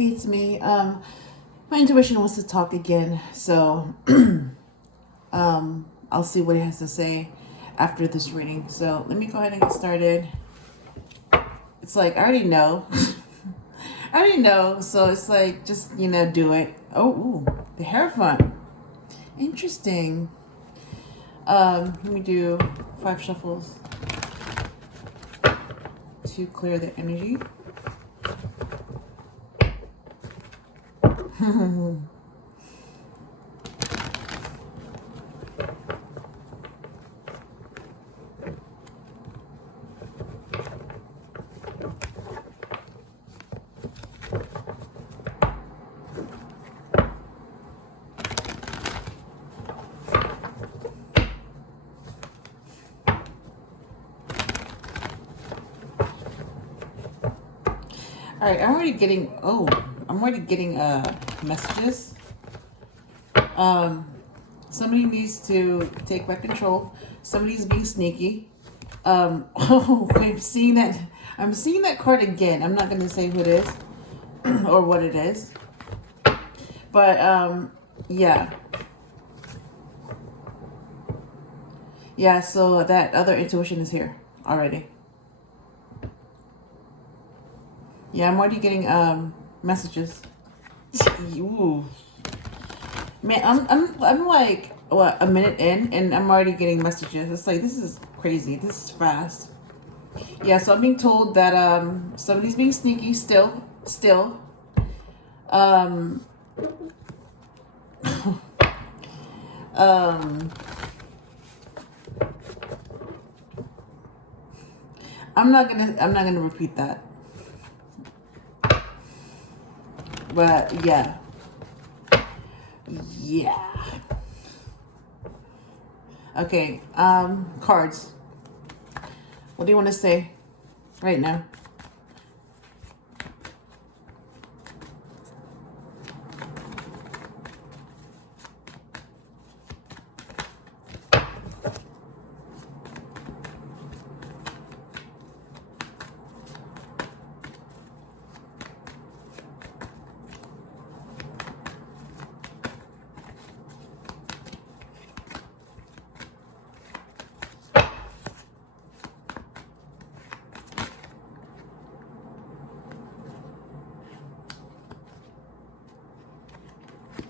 hates me. My intuition wants to talk again, so I'll see what it has to say after this reading. So let me go ahead and get started. It's like I already know. I already know, so it's like just do it. Oh, ooh, the Hierophant. Interesting. Let me do 5 shuffles to clear the energy. All right, I'm already getting messages. Somebody needs to take back control. Somebody's being sneaky. Oh, I'm seeing that card again. I'm not going to say who it is or what it is. But yeah. Yeah, so that other intuition is here already. Yeah, I'm already getting messages. Ooh. Man, I'm like a minute in and I'm already getting messages. It's like this is crazy. This is fast. Yeah, so I'm being told that somebody's being sneaky still. Um I'm not gonna repeat that. But yeah. Okay, cards. What do you want to say right now?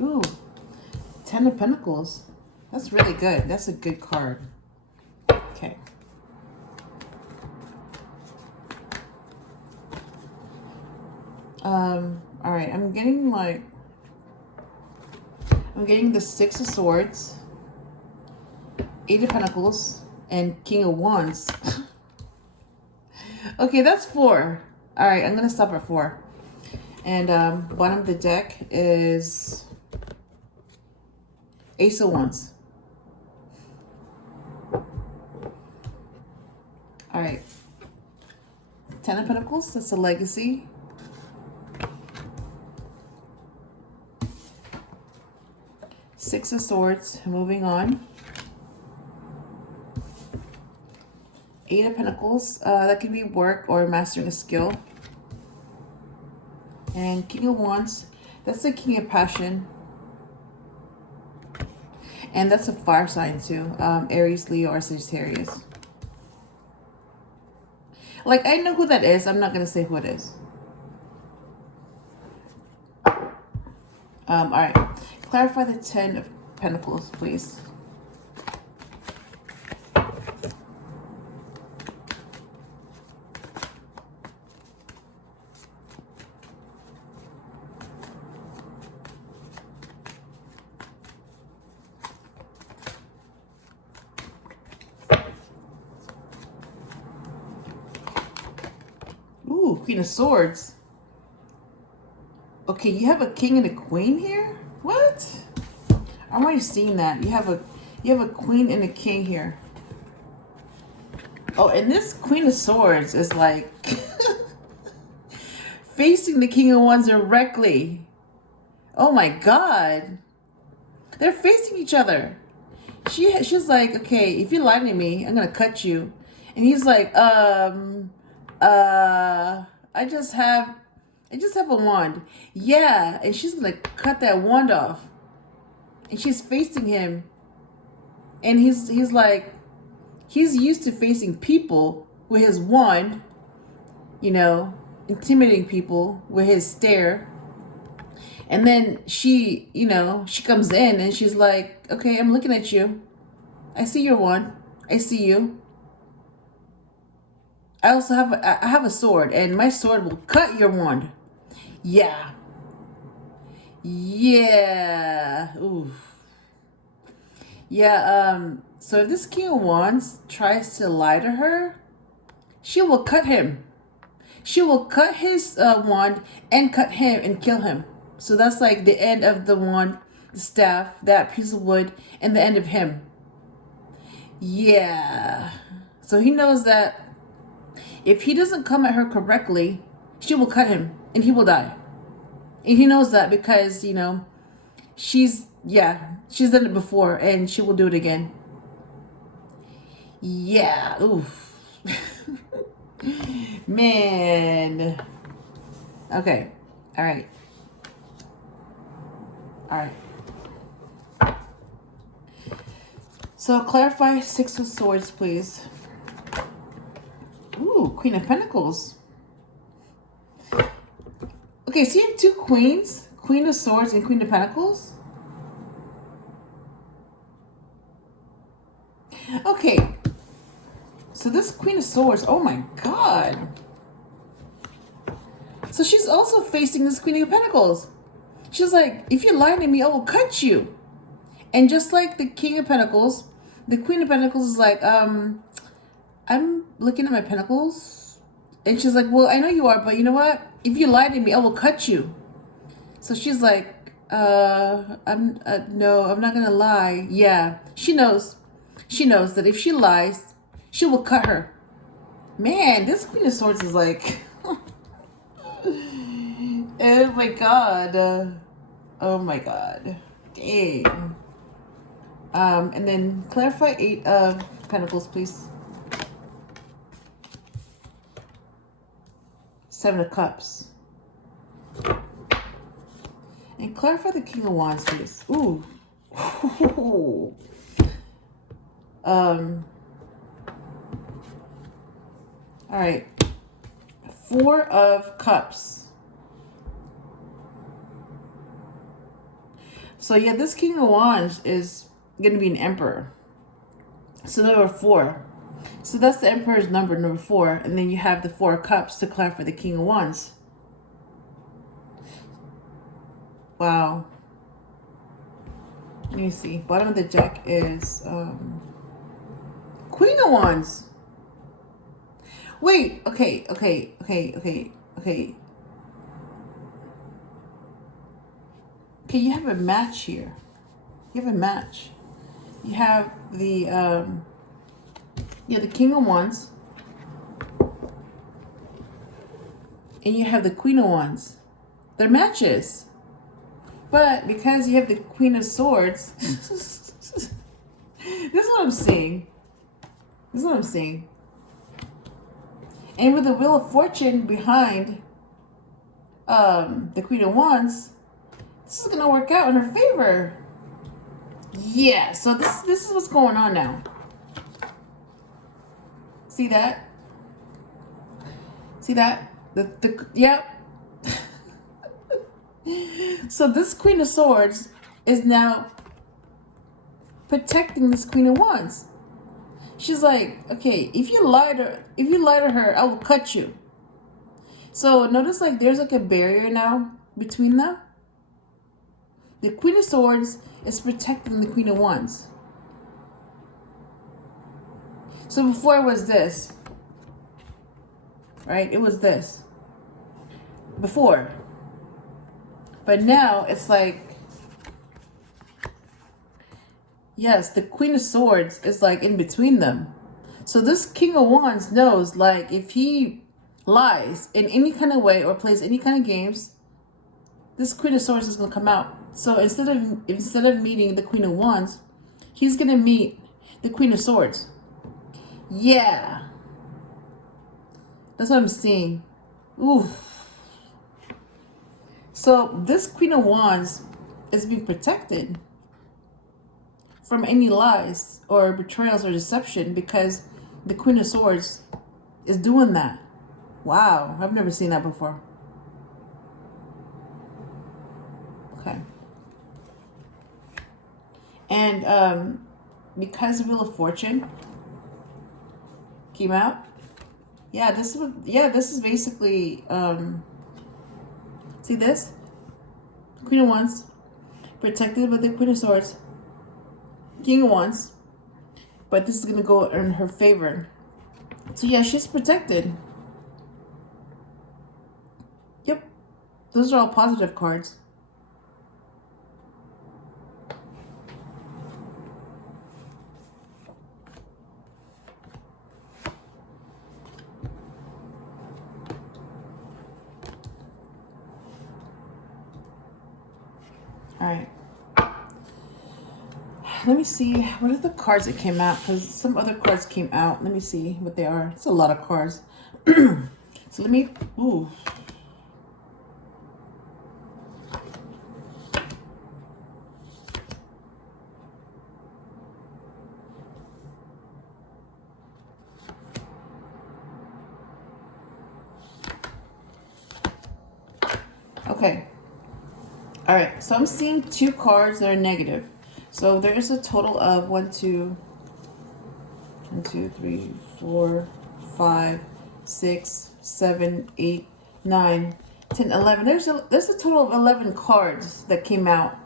Ooh, 10 of Pentacles. That's really good. That's a good card. Okay. All right. I'm getting the 6 of Swords, 8 of Pentacles, and King of Wands. Okay, that's 4. All right, I'm gonna stop at 4. And bottom of the deck is Ace of Wands. All right. 10 of Pentacles, that's a legacy. Six of Swords, moving on. 8 of Pentacles, that could be work or mastering a skill. And King of Wands, that's the King of Passion. And that's a fire sign too. Aries, Leo, or Sagittarius. Like, I know who that is. I'm not going to say who it is. All right. Clarify the 10 of Pentacles, please. Ooh, Queen of Swords. Okay, you have a king and a queen here? What? I'm already seeing that. You have a queen and a king here. Oh, and this Queen of Swords is like facing the King of Wands directly. Oh my God. They're facing each other. She's like, okay, if you lie to me, I'm gonna cut you. And he's like, I I just have a wand. Yeah, and she's gonna cut that wand off. And she's facing him. And he's like, he's used to facing people with his wand, you know, intimidating people with his stare. And then she, you know, she comes in and she's like, okay, I'm looking at you. I see your wand. I see you. I also have a sword, and my sword will cut your wand. Yeah. Yeah. Ooh. Yeah, so if this King of Wands tries to lie to her, she will cut him. She will cut his wand and cut him and kill him. So that's like the end of the wand, the staff, that piece of wood, and the end of him. Yeah. So he knows that if he doesn't come at her correctly, she will cut him and he will die. And he knows that because, you know, she's done it before and she will do it again. Yeah. Ooh. Man. Okay. All right. So clarify Six of Swords, please. Ooh, Queen of Pentacles. Okay, so you have two queens. Queen of Swords and Queen of Pentacles. Okay. So this Queen of Swords, oh my God. So she's also facing this Queen of Pentacles. She's like, if you lie to me, I will cut you. And just like the King of Pentacles, the Queen of Pentacles is like, I'm looking at my pentacles. And she's like, well, I know you are, but you know what? If you lie to me, I will cut you. So she's like, no, I'm not gonna lie. Yeah, she knows. She knows that if she lies, she will cut her. Man, this Queen of Swords is like, oh my God. Oh my God. Dang. And then clarify Eight of Pentacles, please. Seven of Cups. And clarify the King of Wands, please. Ooh. All right. Four of Cups. So yeah, this King of Wands is going to be an Emperor. So number 4. So that's the Emperor's number 4. And then you have the Four of Cups to clarify the King of Wands. Wow. Let me see. Bottom of the deck is Queen of Wands. Wait. Okay. Okay, you have a match here. You have a match. You have the King of Wands. And you have the Queen of Wands. They're matches. But because you have the Queen of Swords, this is what I'm seeing. And with the Wheel of Fortune behind the Queen of Wands, this is going to work out in her favor. Yeah, so this is what's going on now. See that? See that? Yep. So this Queen of Swords is now protecting this Queen of Wands. She's like, okay, if you lie to her, I will cut you. So notice like there's like a barrier now between them. The Queen of Swords is protecting the Queen of Wands. So before it was this, right? It was this. Before. But now it's like, yes, the Queen of Swords is like in between them. So this King of Wands knows like if he lies in any kind of way or plays any kind of games, this Queen of Swords is going to come out. So instead of meeting the Queen of Wands, he's going to meet the Queen of Swords. Yeah. That's what I'm seeing. Ooh. So this Queen of Wands is being protected from any lies or betrayals or deception, because the Queen of Swords is doing that. Wow, I've never seen that before. Okay. And because Wheel of Fortune came out, this is basically see this? Queen of Wands protected by the Queen of Swords, King of Wands, but this is gonna go in her favor. So yeah, she's protected. Yep, those are all positive cards. All right. Let me see. What are the cards that came out? Because some other cards came out. Let me see what they are. It's a lot of cards. So let me... Ooh. Okay. All right. So I'm seeing 2 cards that are negative. So there is a total of 1, 2, 3, 4, 5, 6, 7, 8, 9, 10, 11. There's a total of 11 cards that came out.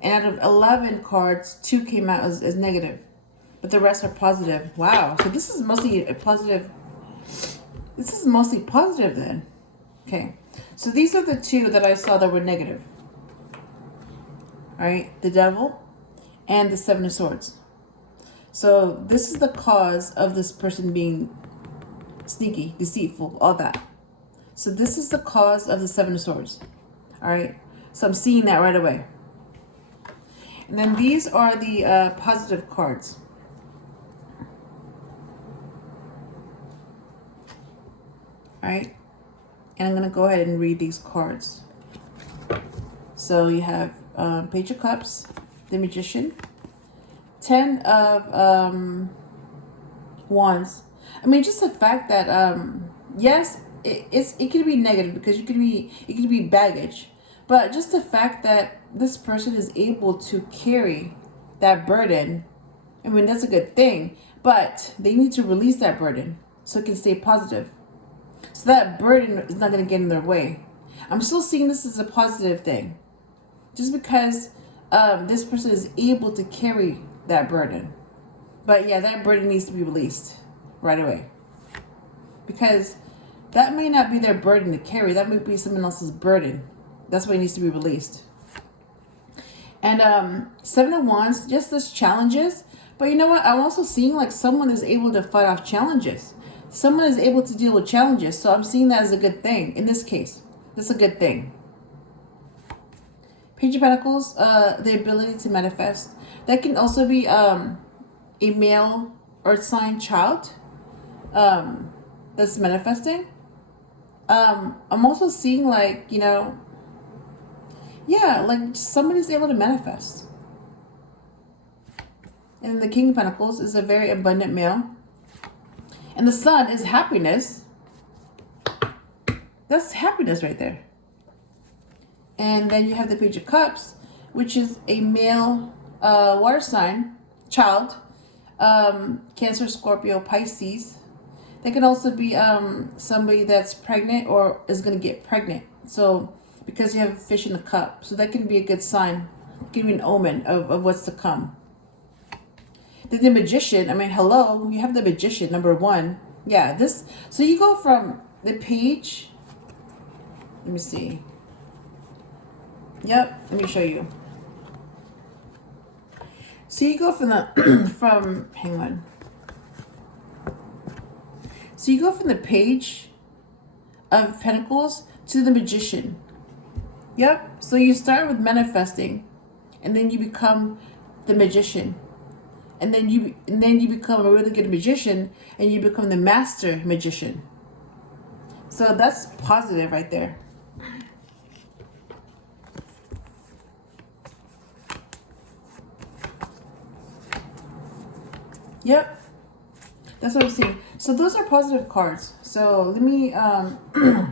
And out of 11 cards, 2 came out as negative. But the rest are positive. Wow. So this is mostly a positive. This is mostly positive then. Okay. So these are the 2 that I saw that were negative. All right. The Devil and the 7 of Swords. So this is the cause of this person being sneaky, deceitful, all that. So this is the cause of the 7 of Swords. All right. So I'm seeing that right away. And then these are the positive cards. All right. And I'm going to go ahead and read these cards. So you have Page of Cups, the Magician, 10 of Wands. I mean, just the fact that yes, it could be negative because it could be baggage, but just the fact that this person is able to carry that burden, I mean, that's a good thing. But they need to release that burden so it can stay positive. So that burden is not going to get in their way. I'm still seeing this as a positive thing, just because this person is able to carry that burden. But yeah, that burden needs to be released right away, because that may not be their burden to carry. That may be someone else's burden. That's why it needs to be released. And 7 of Wands, just this challenges. But you know what? I'm also seeing like someone is able to fight off challenges. Someone is able to deal with challenges. So I'm seeing that as a good thing. In this case, that's a good thing. Page of Pentacles, the ability to manifest. That can also be a male earth sign child that's manifesting. I'm also seeing like, you know, yeah, like somebody's able to manifest. And the King of Pentacles is a very abundant male. And the Sun is happiness. That's happiness right there. And then you have the Page of Cups, which is a male water sign, child, Cancer, Scorpio, Pisces. They can also be somebody that's pregnant or is going to get pregnant. So because you have a fish in the cup. So that can be a good sign, give you an omen of what's to come. Then the Magician, I mean, hello, you have the Magician, number 1. Yeah, this, so you go from the page, let me see. Yep, let me show you. So you go from the, hang on. So you go from the Page of Pentacles to the Magician. Yep, so you start with manifesting, and then you become the Magician. And then you become a really good magician, and you become the master magician. So that's positive right there. Yep. That's what I'm seeing. So those are positive cards. So let me let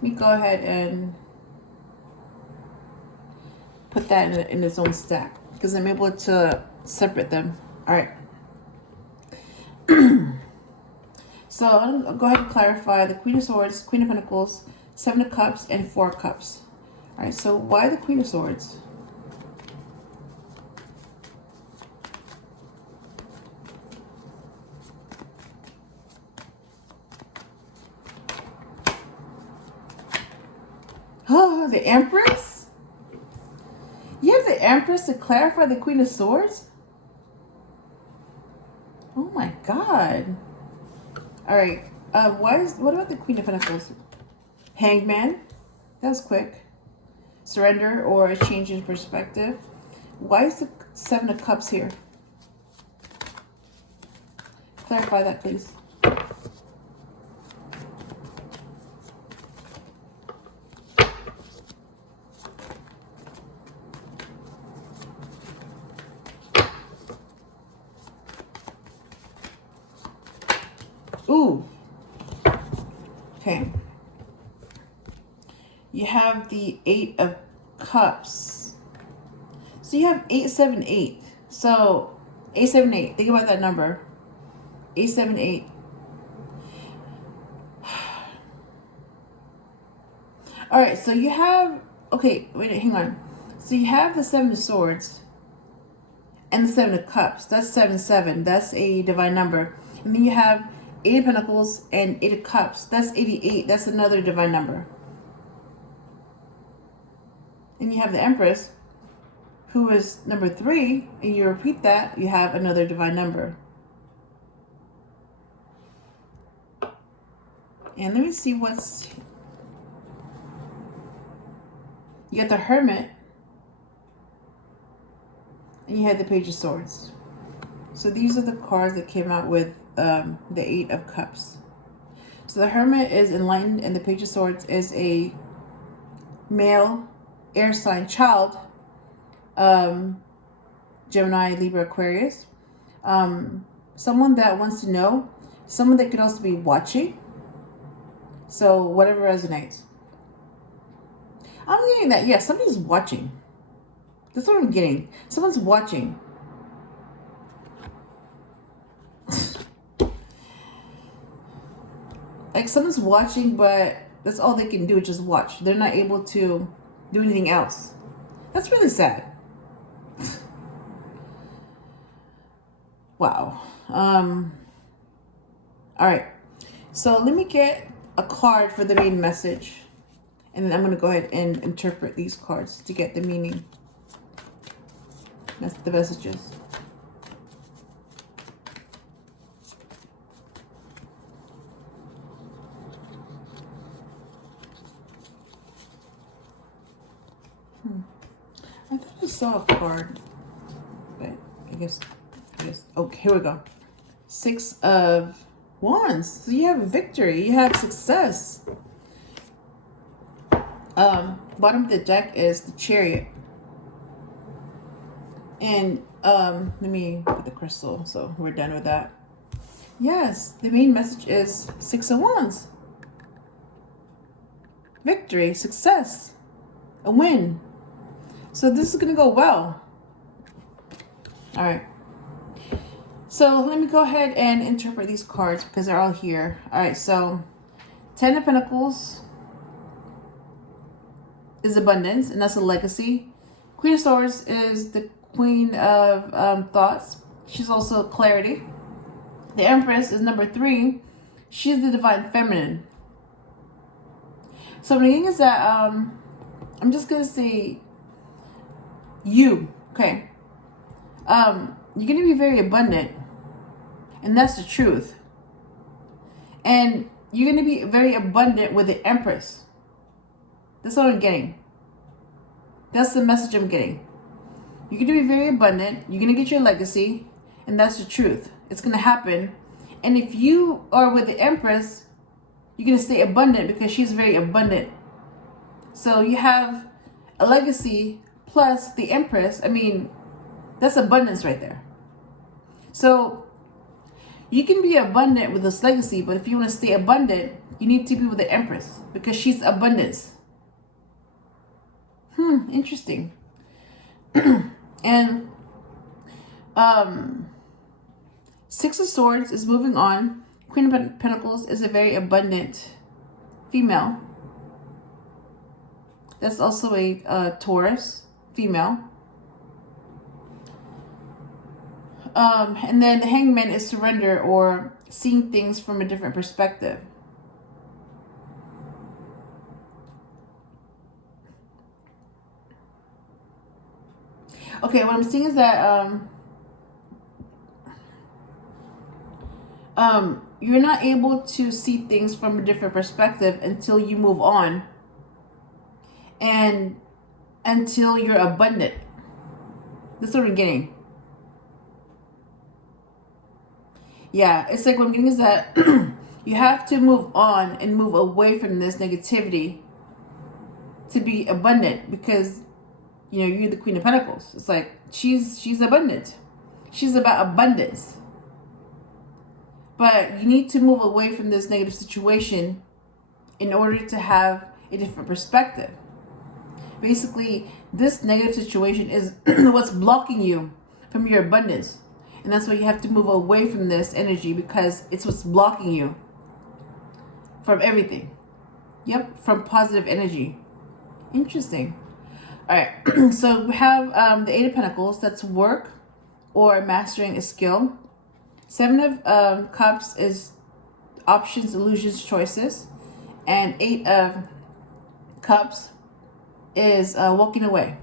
me go ahead and put that in its own stack because I'm able to separate them. All right. So I'll go ahead and clarify the Queen of Swords, Queen of Pentacles, Seven of Cups, and Four of Cups. All right. So why the Queen of Swords? Oh, the Empress? You have the Empress to clarify the Queen of Swords? Oh my God. All right. What about the Queen of Pentacles? Hangman. That was quick. Surrender or a change in perspective. Why is the Seven of Cups here? Clarify that, please. Ooh. Okay. You have the Eight of Cups. So you have 878. So 878. Think about that number. 878. All right. So you have. Okay. Wait. Hang on. So you have the Seven of Swords and the Seven of Cups. That's 7-7. That's a divine number. And then you have Eight of Pentacles and Eight of Cups. That's 88. That's another divine number. And you have the Empress, who is number 3, and you repeat that, you have another divine number. And let me see what's... You got the Hermit, and you had the Page of Swords. So these are the cards that came out with the Eight of Cups. So the Hermit is enlightened, and the Page of Swords is a male air sign child, Gemini, Libra, Aquarius, someone that wants to know, someone that could also be watching. So whatever resonates. I'm getting that. Yeah, somebody's watching. That's what I'm getting. Someone's watching. Like someone's watching, but that's all they can do is just watch. They're not able to do anything else. That's really sad. Wow. All right. So let me get a card for the main message. And then I'm going to go ahead and interpret these cards to get the meaning. That's the messages. I thought I saw a card, but I guess, okay, here we go. Six of Wands. So you have a victory. You have success. Bottom of the deck is the Chariot. And let me put the crystal so we're done with that. Yes, the main message is Six of Wands. Victory, success, a win. So this is going to go well. All right. So let me go ahead and interpret these cards because they're all here. All right. So 10 of Pentacles is abundance, and that's a legacy. Queen of Swords is the queen of thoughts. She's also clarity. The Empress is number 3. She's the divine feminine. So the thing is that I'm just going to say you, okay, you're going to be very abundant, and that's the truth. And you're going to be very abundant with the Empress. That's what I'm getting. That's the message I'm getting. You're going to be very abundant. You're going to get your legacy, and that's the truth. It's going to happen. And if you are with the Empress, you're going to stay abundant because she's very abundant. So you have a legacy plus the Empress. I mean, that's abundance right there. So You can be abundant with this legacy, but if you want to stay abundant, you need to be with the Empress because she's abundance. Interesting. And Six of Swords is moving on. Queen of Pentacles is a very abundant female. That's also a Taurus female. And then the Hangman is surrender or seeing things from a different perspective. Okay, what I'm seeing is that you're not able to see things from a different perspective until you move on and until you're abundant. That's what I'm getting. Yeah, it's like what I'm getting is that you have to move on and move away from this negativity to be abundant because, you know, you're the Queen of Pentacles. It's like she's abundant. She's about abundance. But you need to move away from this negative situation in order to have a different perspective. Basically, this negative situation is what's blocking you from your abundance. And that's why you have to move away from this energy because it's what's blocking you from everything. Yep, from positive energy. Interesting. All right, so we have the Eight of Pentacles. That's work or mastering a skill. Seven of Cups is options, illusions, choices. And Eight of Cups is walking away.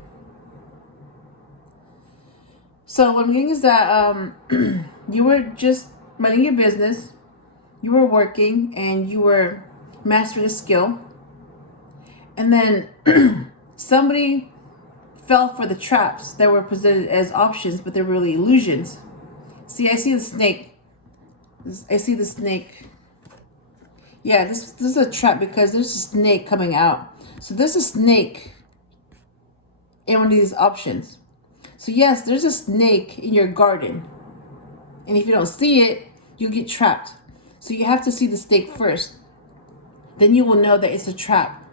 So what I'm getting is that you were just running your business, you were working, and you were mastering a skill. And then somebody fell for the traps that were presented as options, but they're really illusions. See, I see the snake. I see the snake. Yeah, this is a trap because there's a snake coming out. So there's a snake in one of these options. So yes, there's a snake in your garden. And if you don't see it, you'll get trapped. So you have to see the snake first. Then you will know that it's a trap.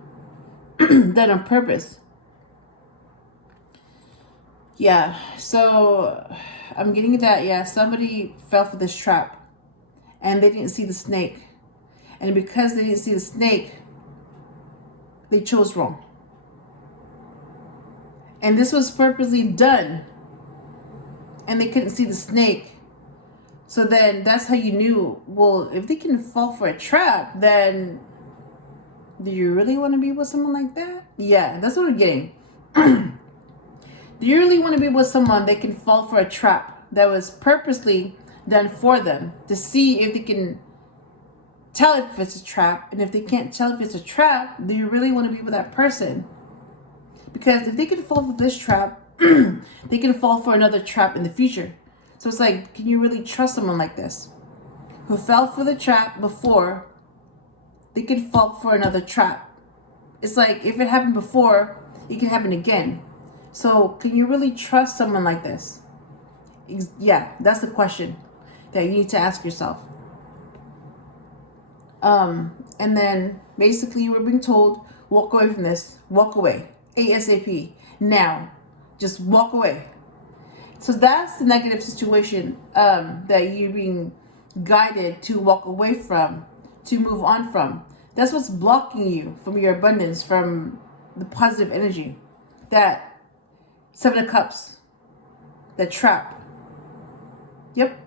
Done on purpose. Yeah, so I'm getting that, yeah, somebody fell for this trap. And they didn't see the snake. And because they didn't see the snake, they chose wrong. And this was purposely done. And they couldn't see the snake. So then that's how you knew, well, if they can fall for a trap, then do you really want to be with someone like that? Yeah, that's what I'm getting. Do you really want to be with someone that can fall for a trap that was purposely done for them to see if they can tell if it's a trap? And if they can't tell if it's a trap, do you really want to be with that person? Because if they can fall for this trap, they can fall for another trap in the future. So it's like, can you really trust someone like this? Who fell for the trap before, they can fall for another trap. It's like, if it happened before, it can happen again. So can you really trust someone like this? Yeah, that's the question that you need to ask yourself. And then basically you were being told, walk away from this, walk away, ASAP, now, just walk away. So that's the negative situation that you're being guided to walk away from, to move on from. That's what's blocking you from your abundance, from the positive energy. That Seven of Cups, that trap. Yep.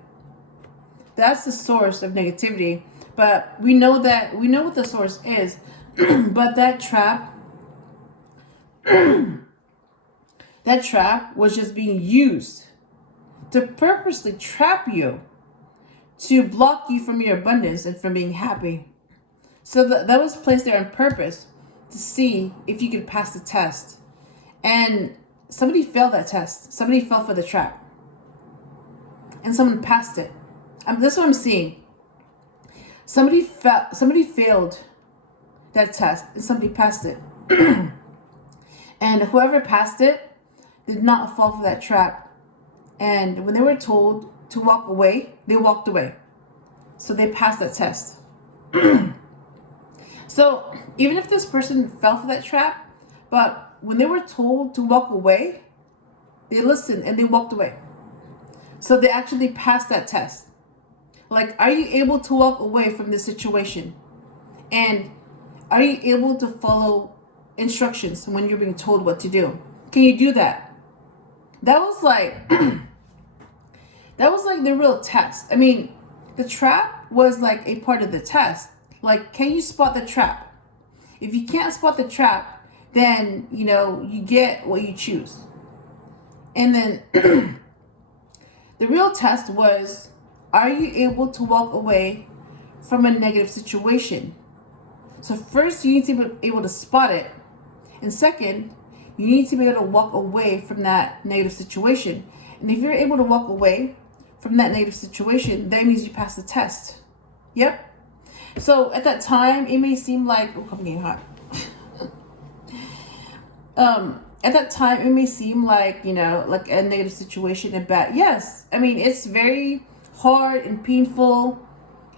That's the source of negativity. But we know what the source is. But that trap, that trap was just being used to purposely trap you, to block you from your abundance and from being happy. So that was placed there on purpose to see if you could pass the test. And somebody failed that test. Somebody fell for the trap. And someone passed it. That's what I'm seeing. Somebody failed that test and somebody passed it. And whoever passed it did not fall for that trap. And when they were told to walk away, they walked away. So they passed that test. So even if this person fell for that trap, but when they were told to walk away, they listened and they walked away. So they actually passed that test. Like, are you able to walk away from this situation? And are you able to follow instructions when you're being told what to do? Can you do that? That was like the real test. I mean, the trap was like a part of the test. Like, can you spot the trap? If you can't spot the trap, then, you get what you choose. And then the real test was, are you able to walk away from a negative situation? So first, you need to be able to spot it. And second, you need to be able to walk away from that negative situation. And if you're able to walk away from that negative situation, that means you pass the test. Yep. So at that time, it may seem like, oh, I'm getting hot. At that time, it may seem like, like a negative situation and bad. Yes. I mean, it's very hard and painful,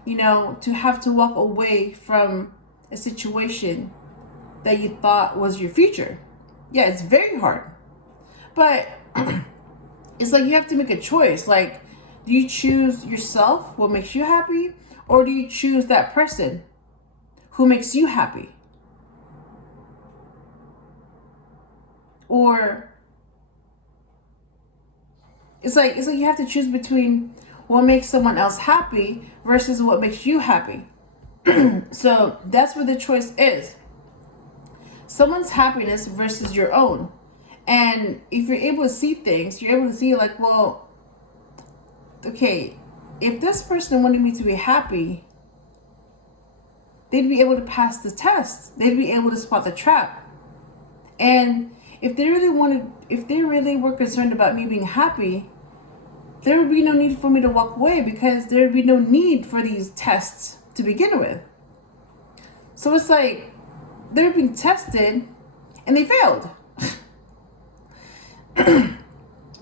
to have to walk away from a situation that you thought was your future. Yeah, it's very hard. But it's like you have to make a choice. Like, do you choose yourself, what makes you happy? Or do you choose that person who makes you happy? Or it's like you have to choose between what makes someone else happy versus what makes you happy. So that's where the choice is. Someone's happiness versus your own. And if you're able to see things, you're able to see like, well, okay, if this person wanted me to be happy, they'd be able to pass the test. They'd be able to spot the trap. And if they really were concerned about me being happy, there would be no need for me to walk away, because there would be no need for these tests to begin with. So it's like they're being tested and they failed.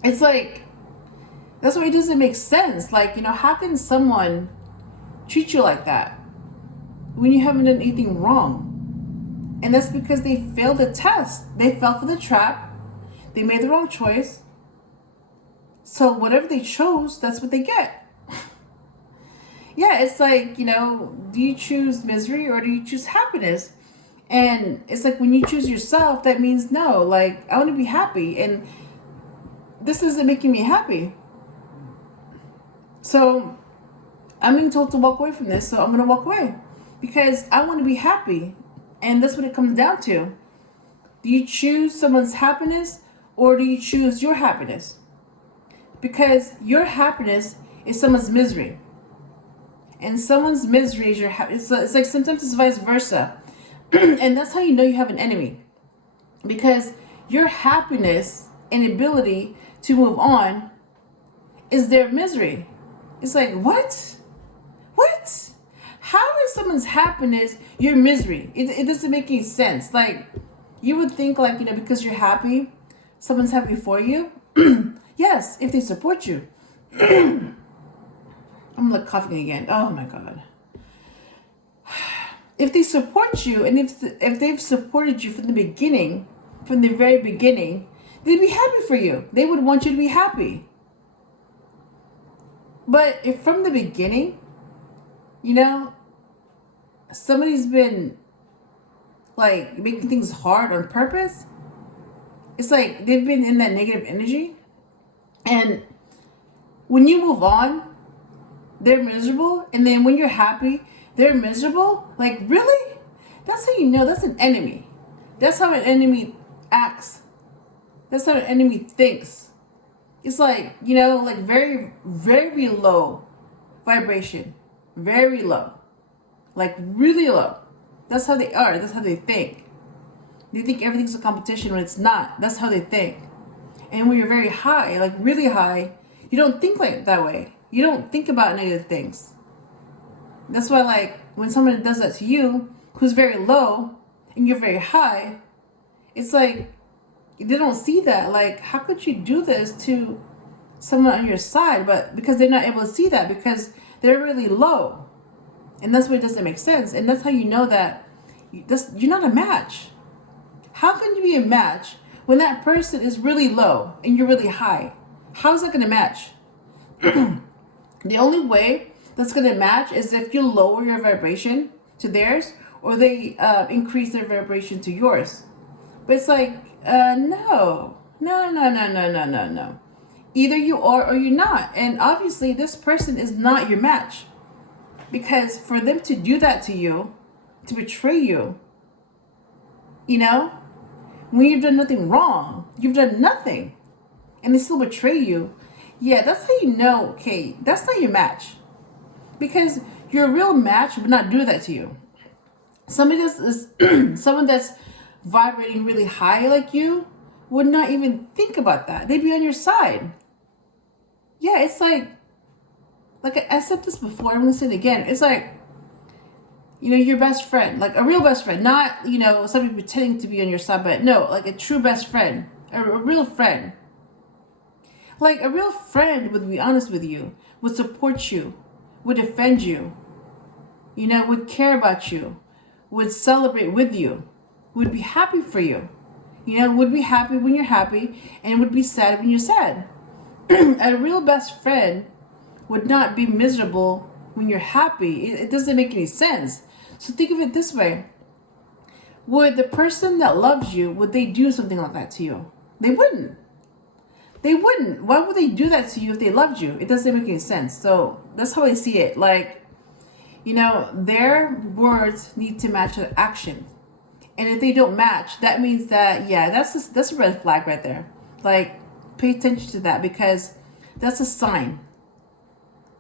It's like, that's why it doesn't make sense. Like, how can someone treat you like that when you haven't done anything wrong? And that's because they failed the test. They fell for the trap. They made the wrong choice. So whatever they chose, that's what they get. Yeah, it's like, do you choose misery or do you choose happiness? And it's like when you choose yourself, that means no, like, I want to be happy. And this isn't making me happy. So I'm being told to walk away from this. So I'm going to walk away because I want to be happy. And that's what it comes down to. Do you choose someone's happiness or do you choose your happiness? Because your happiness is someone's misery. And someone's misery is your happiness. It's like sometimes it's vice versa. And that's how you know you have an enemy. Because your happiness and ability to move on is their misery. It's like, what? What? How is someone's happiness your misery? It doesn't make any sense. Like, you would think like, because you're happy, someone's happy for you. Yes, if they support you. I'm like coughing again. Oh my God. If they support you, and if they've supported you from the beginning, from the very beginning, they'd be happy for you. They would want you to be happy. But if from the beginning, somebody's been like making things hard on purpose, it's like they've been in that negative energy. And when you move on, they're miserable. And then when you're happy, they're miserable. Like, really? That's how you know that's an enemy. That's how an enemy acts. That's how an enemy thinks. It's like, like very, very low vibration. Very low. Like really low. That's how they are. That's how they think. They think everything's a competition when it's not. That's how they think. And when you're very high, like really high, you don't think like that way. You don't think about negative things. That's why, like, when someone does that to you, who's very low, and you're very high, it's like, they don't see that. Like, how could you do this to someone on your side? But because they're not able to see that, because they're really low. And that's why it doesn't make sense. And that's how you know that you're not a match. How can you be a match when that person is really low and you're really high? How is that going to match? The only way that's going to match is if you lower your vibration to theirs, or they increase their vibration to yours. But it's like, no. Either you are or you're not. And obviously this person is not your match. Because for them to do that to you, to betray you, you know, when you've done nothing wrong, you've done nothing, and they still betray you, yeah, that's how you know, okay, that's not your match. Because your real match would not do that to you. Somebody that's someone that's vibrating really high like you would not even think about that. They'd be on your side. Yeah, it's like I said this before, I'm gonna say it again. It's like, you know, your best friend, like a real best friend, not, you know, somebody pretending to be on your side, but no, like a true best friend, a real friend. Like a real friend would be honest with you, would support you, would defend you, you know, would care about you, would celebrate with you, would be happy for you, you know, would be happy when you're happy, and would be sad when you're sad. A real best friend would not be miserable when you're happy. It doesn't make any sense. So think of it this way. Would the person that loves you, would they do something like that to you? They wouldn't. They wouldn't. Why would they do that to you if they loved you? It doesn't make any sense. So that's how I see it. Like, you know, their words need to match their actions. And if they don't match, that means that, yeah, that's a red flag right there. Like, pay attention to that, because that's a sign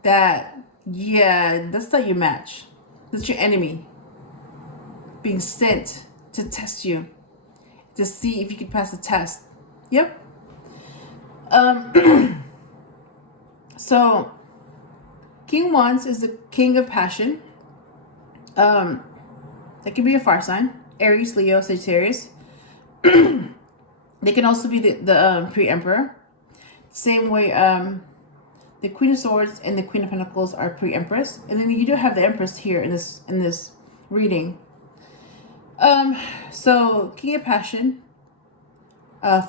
that, yeah, that's not your match. That's your enemy being sent to test you, to see if you can pass the test. Yep. So King Wands is the king of passion. That can be a fire sign: Aries, Leo, Sagittarius. They can also be the pre-emperor. Same way, the Queen of Swords and the Queen of Pentacles are pre-empress, and then you do have the Empress here in this reading. So King of Passion,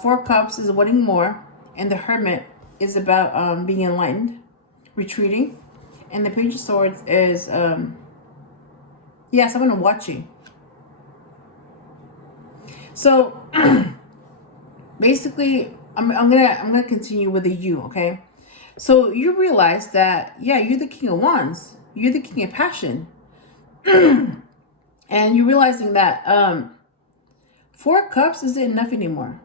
Four Cups is wanting more, and the Hermit is about being enlightened, retreating, and the Page of Swords is someone watching. So basically, I'm gonna continue with the you, okay? So you realize that, yeah, you're the King of Wands, you're the King of Passion, and you're realizing that Four Cups isn't enough anymore.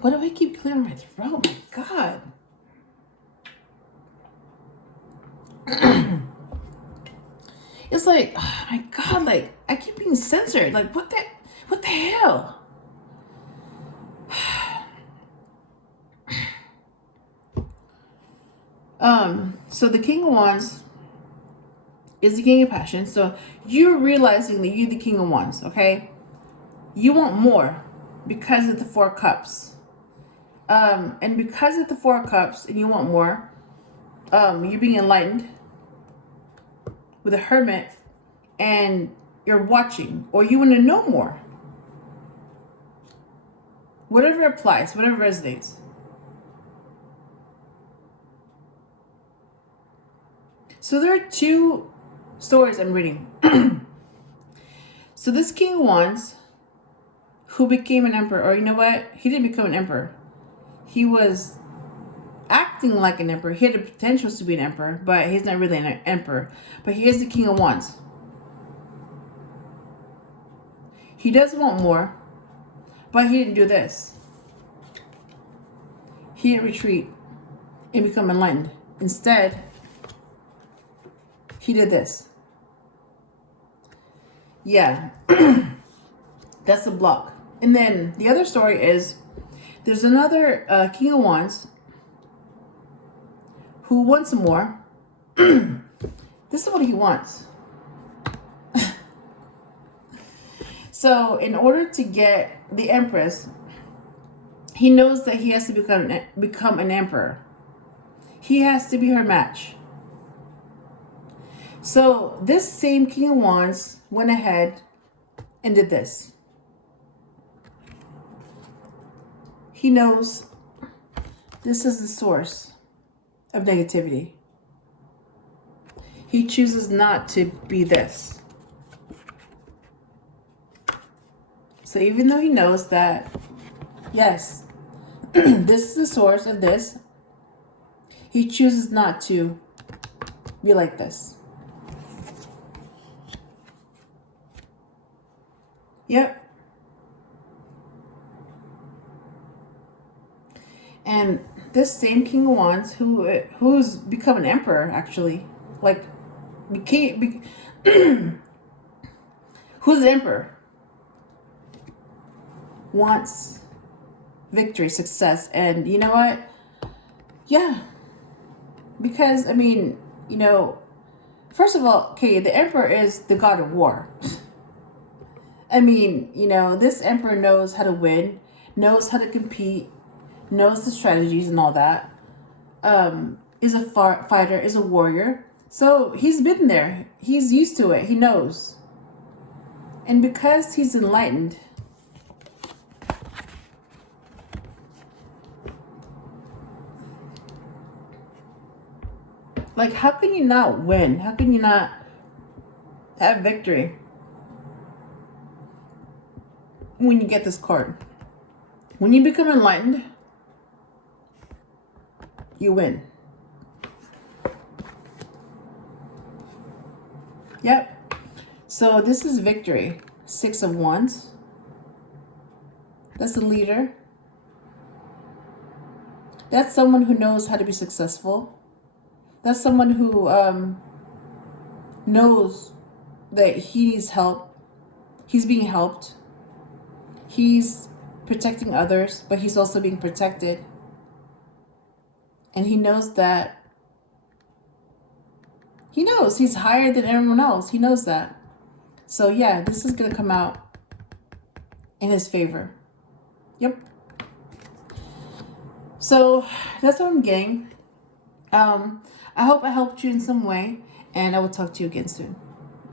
Why do I keep clearing my throat? My God. It's like, oh my God, like I keep being censored. Like what the hell? So the King of Wands is the King of Passion. So you're realizing that you're the King of Wands, okay? You want more because of the Four Cups. And because of the Four Cups and you want more, you're being enlightened with a Hermit, and you're watching, or you want to know more. Whatever applies, whatever resonates. So there are two stories I'm reading. So this King of Wands, who became an emperor, or you know what? He didn't become an emperor. He was acting like an emperor. He had the potential to be an emperor, but he's not really an emperor. But he is the King of Wands. He does want more, but he didn't do this. He didn't retreat and become enlightened. Instead, he did this. Yeah. That's the block. And then the other story is there's another King of Wands who wants more. This is what he wants. So in order to get the Empress, he knows that he has to become an emperor. He has to be her match. So this same King of Wands went ahead and did this. He knows this is the source of negativity. He chooses not to be this. So even though he knows that, yes, this is the source of this, he chooses not to be like this. Yep. And this same King of Wands, who's become an emperor, actually, like, who's the emperor, wants victory, success, and you know what? Yeah, because I mean, you know, first of all, okay, the emperor is the god of war. I mean, you know, this emperor knows how to win, knows how to compete, knows the strategies and all that. Is a fighter, is a warrior. So he's been there. He's used to it. He knows. And because he's enlightened, like, how can you not win? How can you not have victory when you get this card? When you become enlightened, you win. Yep. So this is victory. 6 of Wands. That's the leader. That's someone who knows how to be successful. That's someone who knows that he needs help. He's being helped. He's protecting others, but he's also being protected. And he knows that. He knows he's higher than everyone else. He knows that. So yeah, this is going to come out in his favor. Yep. So that's what I'm getting. I hope I helped you in some way, and I will talk to you again soon.